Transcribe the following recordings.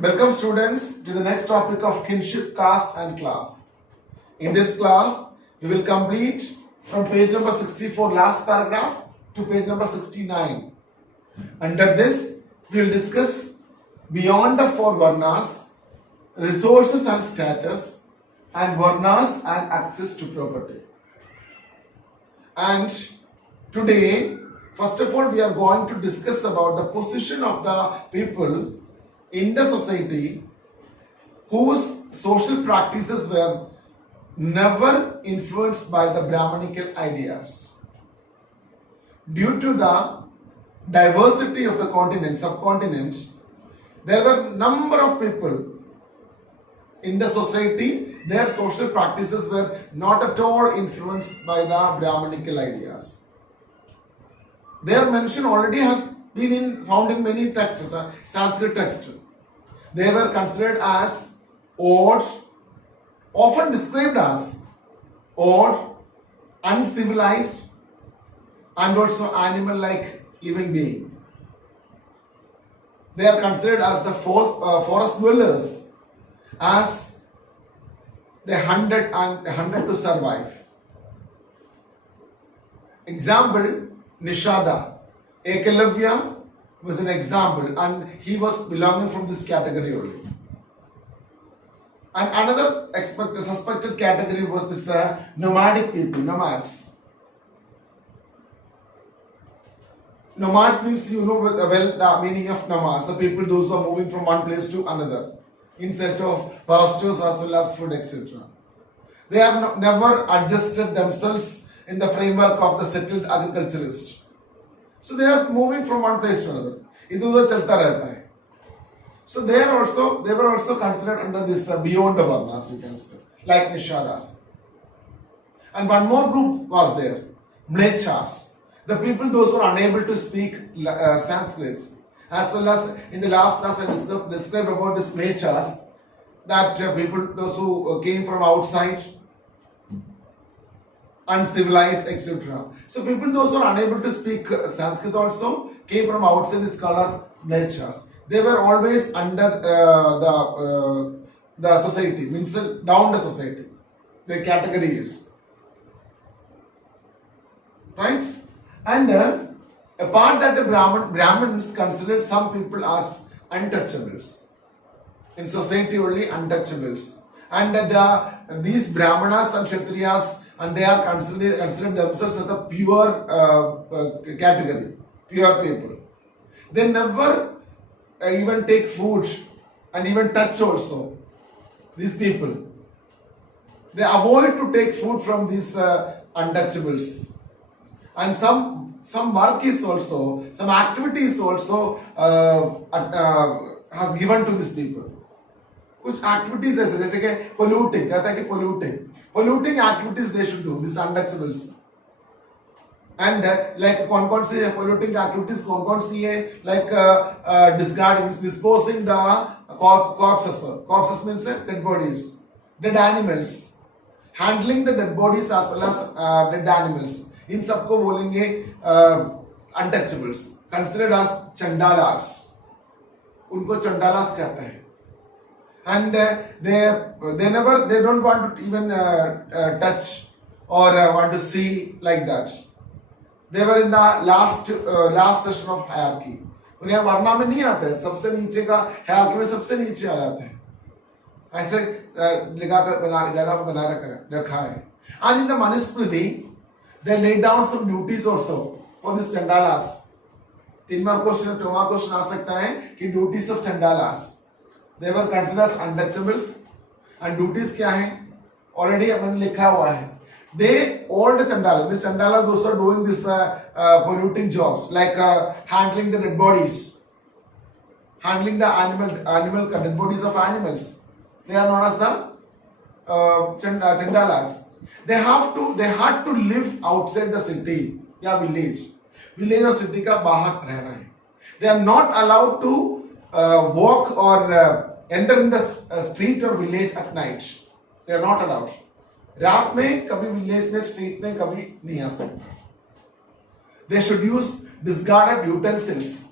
Welcome students to the next topic of kinship, caste and class. In this class, we will complete from page number 64 last paragraph to page number 69. Under this, we will discuss beyond the four varnas, resources and status, and varnas and access to property. And today, first of all, we are going to discuss about the position of the people in the society whose social practices were never influenced by the Brahmanical ideas. Due to the diversity of the continent, subcontinent, there were number of people in the society, their social practices were not at all influenced by the Brahmanical ideas. Their mention already has been found in many texts, Sanskrit texts. They were considered as odd, often described as odd, uncivilized, and also animal-like living being. They are considered as the forest dwellers, as they hunted to survive. Example, Nishada. Ekalavya was an example, and he was belonging from this category only. And another suspected category was this nomadic people, nomads. Nomads means you know well the meaning of nomads, the people those who are moving from one place to another in search of pastures as well as food, etc. They have never adjusted themselves in the framework of the settled agriculturist. So they are moving from one place to another. Idhar chalta rehta hai. So they were also considered under this beyond the varnas, we can say, like Nishadas. And one more group was there, Mlechas, the people those who were unable to speak Sanskrit. As well as in the last class I described about this Mlechas, that people those who came from outside, uncivilized, etc. So people those who are unable to speak Sanskrit also came from outside, is called as Mlechas. They were always under the society, means down the society. Their category is. Right? And apart that the Brahmins considered some people as untouchables. In society only untouchables. And these Brahmanas and Kshatriyas, and they are considered themselves as a pure category, pure people. They never even take food and even touch also. These people, they avoid to take food from these untouchables. And some work is also, some activities also has given to these people. कुछ activities ऐसे जैसे कि polluting, कहता है कि polluting activities they should do, these untouchables. And like कौन सी polluting activities कौन सी है, like discarding, disposing the corpses means dead bodies, dead animals, handling the dead bodies as well as dead animals. इन सबको बोलेंगे untouchables, considered as chandalas. उनको chandalas कहते हैं. And they don't want to even touch or want to see like that. They were in the last session of hierarchy. उन्हें वर्णा में नहीं आते, सबसे नीचे का hierarchy में सबसे नीचे आ जाते हैं. ऐसे जगह पर बना रखा है. And in the Manusmriti, they laid down some duties also for these chandalas. 3 mark question, 2 mark question आ सकता है कि duties of chandalas. They were considered as untouchables. And duties क्या है? Already मैंने लिखा हुआ है. They, all the chandalas, those are doing this polluting jobs, like handling the dead bodies, handling the animal dead bodies of animals. They are known as the chandalas. They had to live outside the city या village और city का बाहर रहना है. They are not allowed to walk or enter in the street or village at night. They are not allowed. रात में कभी village में स्ट्रीट में कभी नहीं आ सकता. They should use discarded utensils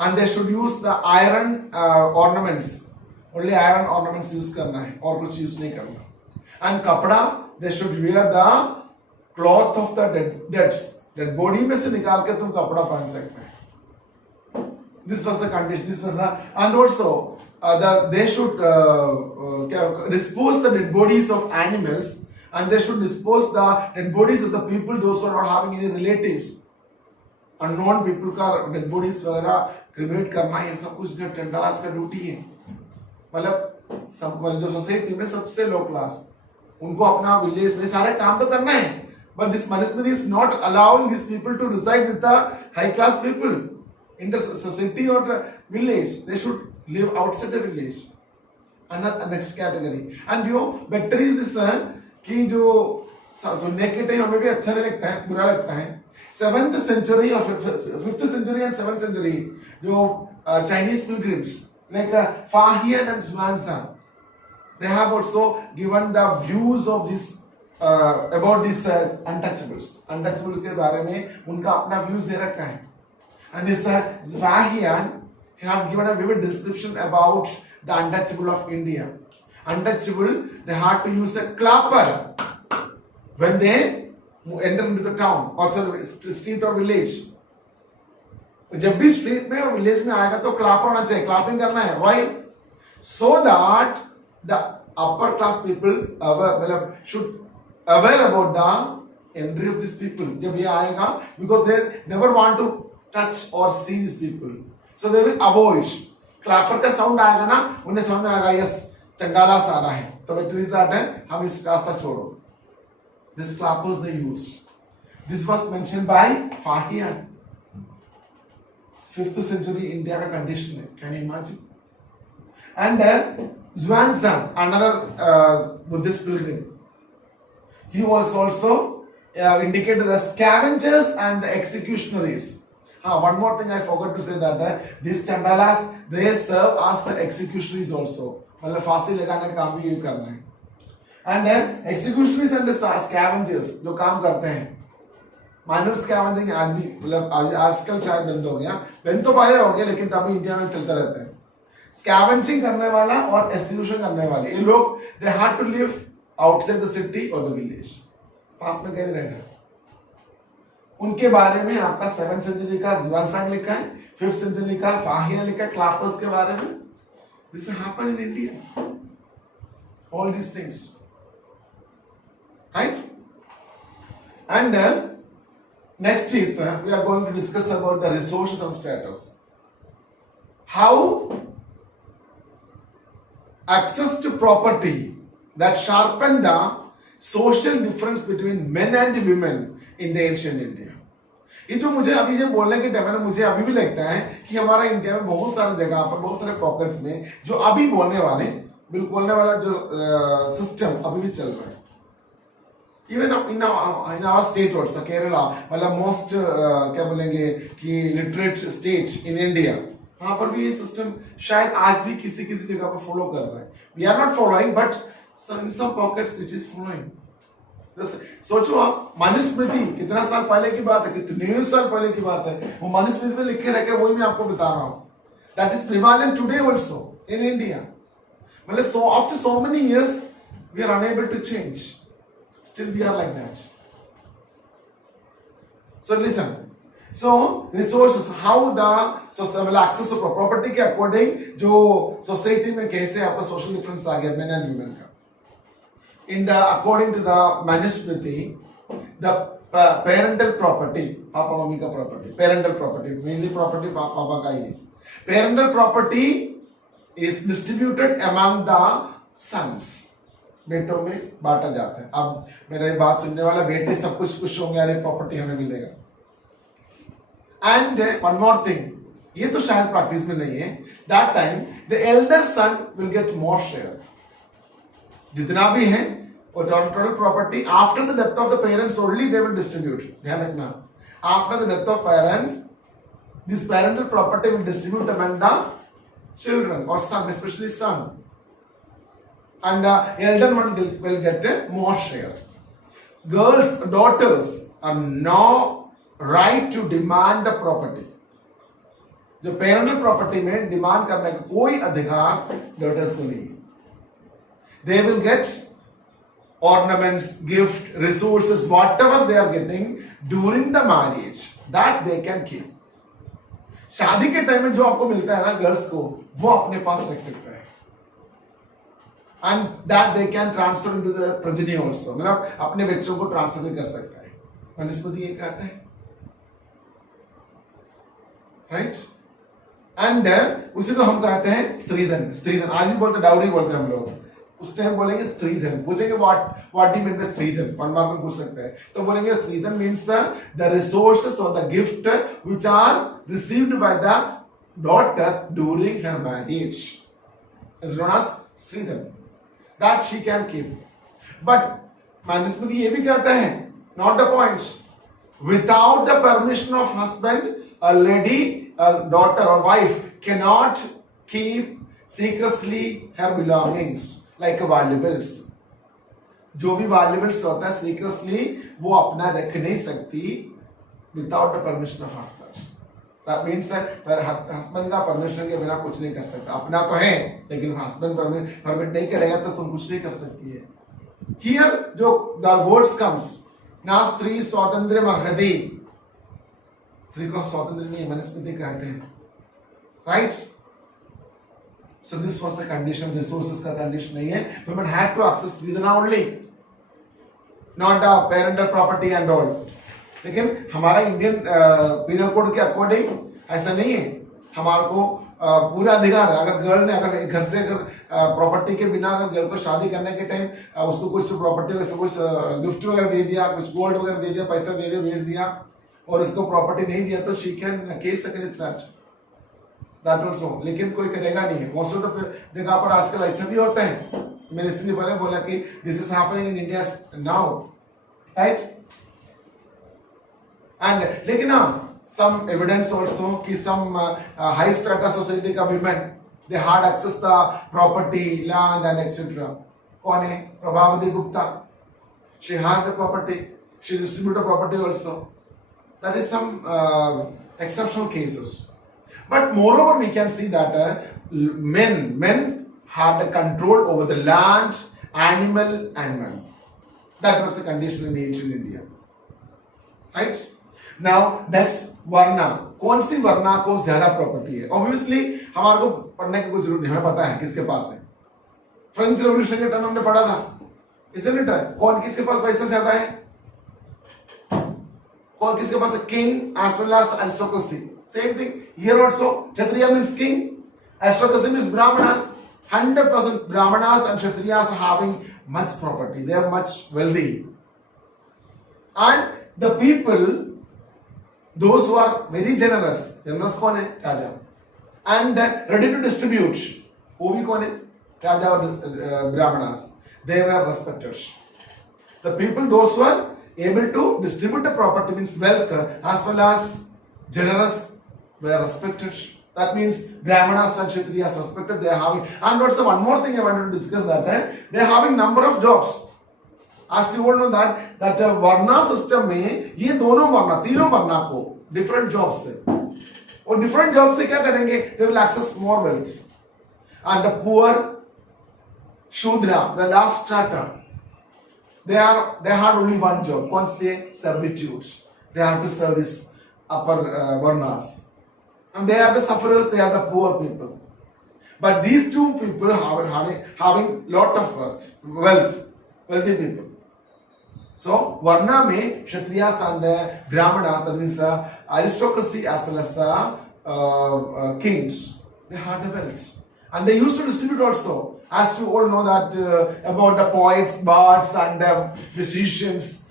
and they should use the iron ornaments. Only iron ornaments use करना है और कुछ use नहीं करना. And कपड़ा they should wear the cloth of the dead body में से निकाल के तुम कपड़ा पहन सकते हैं. This was the condition. This was the, and also they should dispose the dead bodies of animals, and they should dispose the dead bodies of the people those who are not having any relatives. Unknown people का dead bodies वगैरह cremate करना, ये सब कुछ टेंडलास का duty है. मतलब सब जो सोसाइटी में सबसे लो क्लास, उनको अपना विलेज में सारे काम तो करना है, but this Manusmriti is not allowing these people to reside with the high class people in the society or the village. They should live outside the village. Another next category. And you know, better is this कि जो सुनने के time हमें भी अच्छा नहीं लगता है, बुरा लगता है. 7th century or 5th century and 7th century जो Chinese pilgrims like Fahian and Zhuangzi, they have also given the views of this about these untouchables. Untouchable के बारे में उनका अपना views दे रखा है. And this Fahian have given a vivid description about the untouchable of India. Untouchable, they had to use a clapper when they enter into the town or street or village. जब भी street में और village में आएगा तो clap होना चाहिए, clapping करना है. Why? So that the upper class people मतलब should aware about the entry of these people. जब ये आएगा, because they never want to touch or see these people, so they will avoid. Clapper का sound आएगा ना, उन्हें समझ में आएगा यस चंडाला आ रहा है, तो बेटर इज दैट है हम इस रास्ता छोड़ो. This clappers they use. This was mentioned by Fahian. 5th century India का condition है. Can you imagine? And Zhuangzi, another Buddhist pilgrim, he was also indicated as scavengers and the executionaries. One more thing I forgot to say that these chandalas they serve as the executionaries also. मतलब फांसी लगाने का काम भी ये करना है. And executionaries and the scavengers जो काम करते हैं, माइनर स्कैवेंजिंग आज भी मतलब आजकल शायद बंद हो गया, बंद तो पहले हो गया लेकिन तभी इंडिया में चलता रहता है. स्कैवेंजिंग करने वाला और एक्सक्यूशन करने वाले ये लोग they had to live outside the city और द विलेज, पास में कहीं रहना. उनके बारे में आपका 7th सेंचुरी का जुआनसांग लिखा है, 5th सेंचुरी का फाहियान लिखा है, क्लापर्स के बारे में. This happen in India, all these things, right. And next is we are going to discuss about the resources and status. How access to property that sharpened the social difference between men and women in the ancient India. ये जो मुझे अभी ये बोलने के time में मुझे अभी भी लगता है कि हमारा इंडिया में बहुत सारे जगह पर बहुत सारे पॉकेट्स में जो अभी बोलने वाला जो सिस्टम अभी भी चल रहा है. Even in our state also, Kerala, मतलब most क्या बोलेंगे कि literate state in India, वहाँ पर भी ये सिस्टम शायद आज भी किसी जगह पर फॉलो कर रहा है. We are not following, but in some pockets it is following. सोचो आप, मनुस्मृति कितना साल पहले की बात है, कितने साल पहले की बात है, वो मनुस्मृति में लिखे रखे वही मैं आपको बता रहा हूँ. That is prevalent today also in India. मतलब so after so many years we are unable to change. Still we are like that. So listen. So resources, how the social access to property के according जो society में कैसे आपका social difference आ गया men and women का. In the according to the Manusmriti, the parental property, papa mummy का property, parental property, mainly property पापा का ही. Parental property is distributed among the sons. बेटों में बांटा जाता है. अब मेरा बात सुनने वाला बेटे सब कुछ खुश होंगे, अरे प्रॉपर्टी हमें मिलेगा. एंड वन मोर थिंग, ये तो शायद प्रैक्टिस में नहीं है. That time the elder son will get more share. जितना भी है वो total property after the death of the parents only they will distribute. ध्यान रखना, after the death of parents this parental property will distribute among the children और son, specially son. And elder one will get more share. Girls, daughters are no right to demand the property. जो parental property में demand करने का कोई अधिकार daughters को नहीं है. They will get ornaments, gift, resources, whatever they are getting during the marriage, that they can keep. शादी के टाइम में जो आपको मिलता है ना गर्ल्स को, वो अपने पास रख सकता है. And that they can transfer into the progeny also. मतलब अपने बच्चों को ट्रांसफर भी कर सकता है. मनुस्मृति ये कहता है, राइट? एंड उसी को हम कहते हैं स्त्रीधन. स्त्रीधन आज भी बोलते, डाउरी बोलते हैं हम लोग. उस टाइम बोलेंगे स्त्रीधन. पूछेंगे what do mean by stridhan, 1 mark में पूछ सकते हैं. तो बोलेंगे स्त्रीधन मीन्स द रिसोर्सेस और the gift which are received by the daughter during her marriage is known as stridhan, that she can keep. But Manusmriti ये भी कहता है, not the point, without the permission of husband a lady, a daughter or wife cannot keep secretly her belongings like valuables. जो भी valuables होता है secretly वो अपना रख नहीं सकती without the permission of husband. That means that husband का permission के बिना कुछ नहीं कर सकता. अपना तो है लेकिन husband permit नहीं करेगा तो तुम कुछ नहीं कर सकती है. Here जो the words comes, ना स्त्री स्वातंत्र्य अर्हति, स्त्री को स्वातंत्र नहीं है, मनुस्मृति कहते हैं, right? So this was the condition. Resources का कंडीशन नहीं है. Women had to access stridhan only, not the parental property and all. लेकिन हमारा इंडियन पीनल कोड के अकॉर्डिंग ऐसा नहीं है. हमारे को पूरा अधिकार है. अगर गर्ल ने अगर घर से अगर प्रॉपर्टी के बिना अगर गर्ल को शादी करने के टाइम उसको कुछ प्रॉपर्टी वैसे कुछ गिफ्ट वगैरह दे दिया, कुछ गोल्ड वगैरह दे दिया, पैसा दे दिया, भेज दिया और उसको प्रॉपर्टी नहीं दिया तो she can case against that also. लेकिन कोई करेगा नहीं है. मोस्ट ऑफ द जगह पर आजकल ऐसा भी होता है. मैंने इसलिए पहले बोला कि this is happening in India now, right? And लेकिन some evidence also कि some high status society का women they had access the property, land and etc. कौन है? Prabhavati Gupta. She had the property, she distributed property also. That is some exceptional cases. But moreover we can see that men had the control over the land, animal and money. That was the condition in ancient India, right? Now next, वर्ना. कौन सी वर्ना को ज्यादा property है? Obviously हमारे को पढ़ने की कोई जरूरत नहीं, हमें पता है किसके पास है. फ्रेंच रेवोल्यूशन के टाइम हमने पढ़ा था, इसलिए कौन किसके पास पैसा ज्यादा है, कौन किसके पास है? King as well as aristocracy. Same thing here also. Kshatriya means king, aristocracy means Brahmanas. 100% brahmanas and kshatriyas are having much property, they are much wealthy, and the people those who are very generous कौन है? राजा. and ready to distribute, वो भी कौन है? राजा और brahmanas. they were respected. the people those who are able to distribute the property means wealth as well as generous were respected. That means brahmanas and kshatriyas respected. They are having, and also one more thing I wanted to discuss, that they are having number of jobs. As you all know that varna system में ये दोनों वर्णा, तीनों वर्णा को different jobs है, और different jobs से क्या करेंगे? They will access more wealth. And the poor shudra, the last strata, they had only one job. कौन से? Servitude. They have to serve this upper varnas. And they are the sufferers, they are the poor people. But these two people having lot of wealthy people. So varna में kshatriyas and brahmanas, that means aristocracy as well as kings, they had the wealth, and they used to distribute also. As you all know that about the poets, bards and musicians,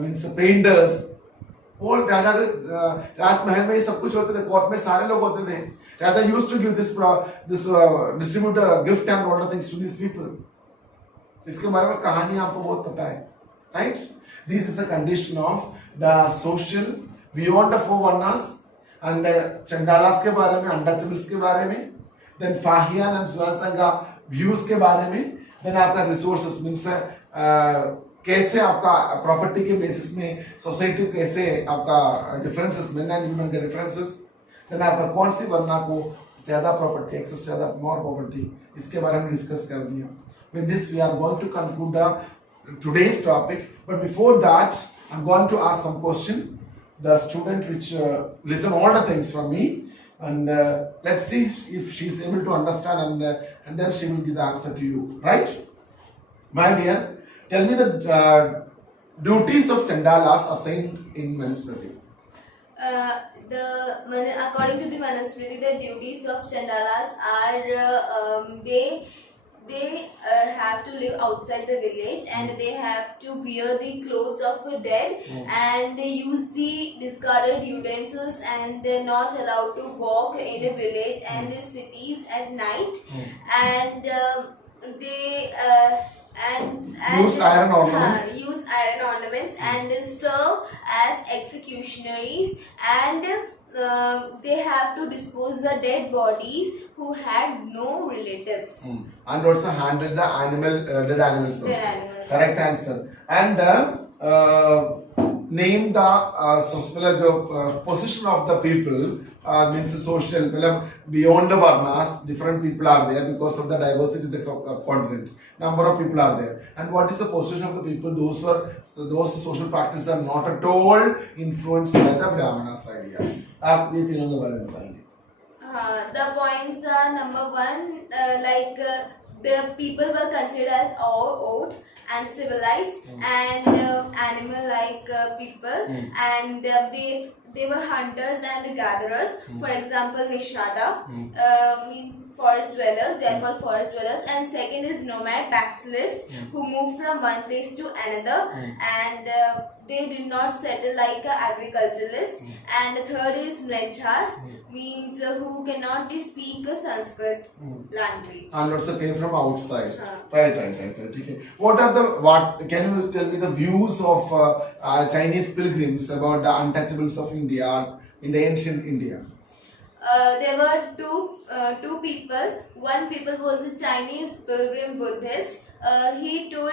means painters. All राजा राजमहल में सब कुछ होते थे, court में सारे लोग होते थे. राजा used to give this distribute a gift and all the things to these people. इसके बारे में कहानी आपको बहुत पता है, right? This is the condition of the social beyond the four varnas, and chandalas के बारे में, untouchables के बारे में, then Fahian and Swarasanga views के बारे में, then आपका resources means कैसे आपका प्रॉपर्टी के बेसिस में सोसाइटी कैसे आपका डिफरेंसेस मेन एंड वुमेन के डिफरेंसेस, देन आपका कौन सी वर्ना को ज्यादा प्रॉपर्टी एक्सेस ज्यादा मोर प्रॉपर्टी, इसके बारे में डिस्कस कर दिया. With this we are going to conclude the today's topic, but before that I am going to ask some question the student which listen all the things from me, and let's see if she is able to understand, and then she will give the answer to you, right? My dear, tell me the duties of chandalas assigned in Manusmriti. According to the Manusmriti, the duties of chandalas are they have to live outside the village, and they have to wear the clothes of the dead, and they use the discarded utensils, and they're not allowed to walk in a village and the cities at night, and they Use iron ornaments. use iron ornaments and serve as executionaries, and they have to dispose the dead bodies who had no relatives. And also handle the animal dead animals also. Dead animals. Correct answer. And name the position of the people, means the social, beyond the varnas, different people are there because of the diversity of the continent. Number of people are there. And what is the position of the people? Those social practices are not at all influenced by the Brahmanas' ideas. आप ये तीनों के बारे में बताएंगे. The points are number one, the people were considered as old and civilized and animal-like people, and they were hunters and gatherers. For example, Nishada means forest dwellers. They are called forest dwellers. And second is nomad pastoralists who move from one place to another, and they did not settle like an agriculturalist. And the third is Mlenchas, means who cannot speak a Sanskrit language. And also came from outside. Right. Okay. What can you tell me the views of Chinese pilgrims about the untouchables of India in the ancient India? There were two people. One people was a Chinese pilgrim Buddhist. He told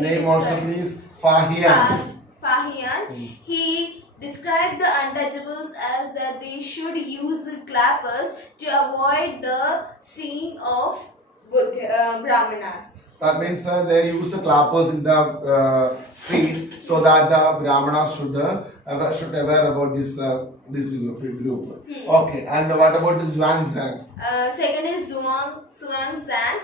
Name also please. Fahian. Fahian. He described the untouchables as that they should use clappers to avoid the seeing of Brahmanas. That means they use the clappers in the street so that the Brahmanas should aware about this group. Okay, and what about the Zhuangzang? Second is Zhuangzang.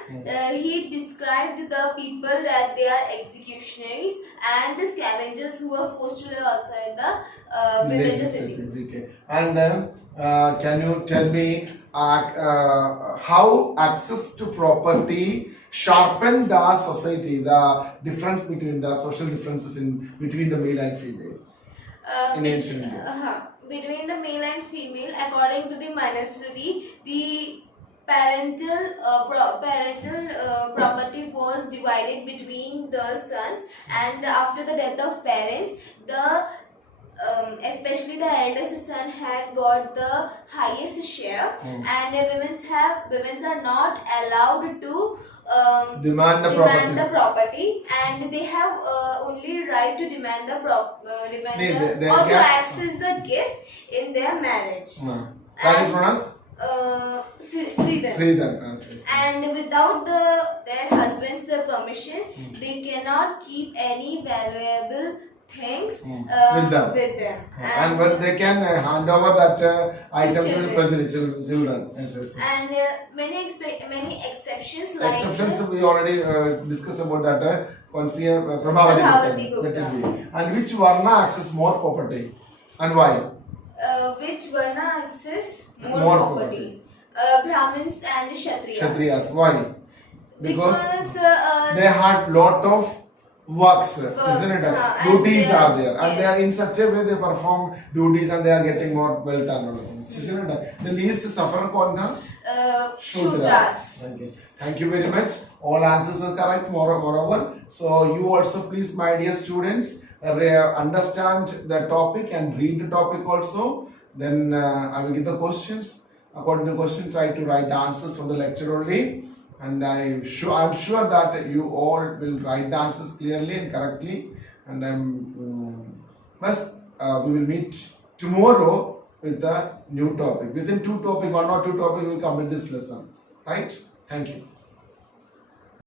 He described the people that they are executionaries and the scavengers who are forced to live outside the village or city. Okay. And can you tell me how access to property sharpened the society, the difference between the social differences between the male and female in ancient India? Between the male and female, according to the Manusmriti, the parental property was divided between the sons, and after the death of parents, especially the eldest son had got the highest share, and women are not allowed to demand the property, and they have only right to demand the they or to get- access the gift in their marriage. That is known as Sridhan. Sridhan. And without their husband's permission, they cannot keep any valuable things With them. And when they can hand over that item to children. Yes. And many exceptions like Exceptions we already discussed about that. Prabhavati Prabhavati Gupta. Gupta. And which Varna access more property and why? which Varna access more More property? Brahmins and Kshatriyas. Kshatriyas. Why? Because Because they had lot of works, isn't it? and Duties they are there, and they are yes. in such a way they perform duties and they are getting more wealth and all things, isn't it? The least suffer kaun tha? Shudras. Okay. Thank you very much. All answers are correct. Moreover, so you also please, my dear students, understand the topic and read the topic also. Then I will give the questions. According to the question, try to write the answers from the lecture only. and I'm sure that you all will write the answers clearly and correctly. And we will meet tomorrow with a new topic. Within 2 topic, 1 or 2 topic, we will complete this lesson. Right? Thank you.